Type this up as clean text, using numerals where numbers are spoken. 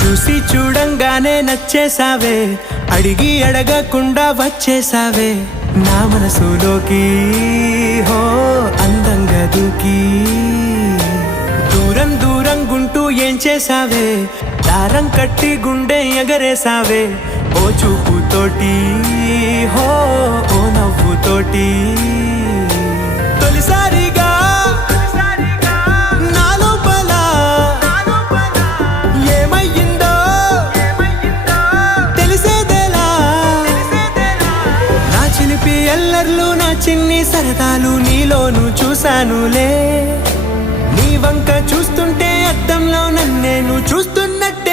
చూసి చూడంగానే నచ్చేసావే, అడిగి అడగకుండా వచ్చేసావే నా మనసులోకి. హో అందంగా దూకి దూరం దూరం గుంటూ ఏం చేసావే, దారం కట్టి గుండె ఎగరేసావే ఓ చూపుతోటి. హో ఓ నవ్వుతోటి తొలిసారిగా నా లోపల ఏమయ్యిందో తెలిసేదేలా. నా చిలిపి ఎల్లర్లు నా చిన్ని సరదాలు నీలోను చూశానులే. నీ వంక చూస్తుంటే అద్దంలో నన్నేను చూస్తున్నట్టు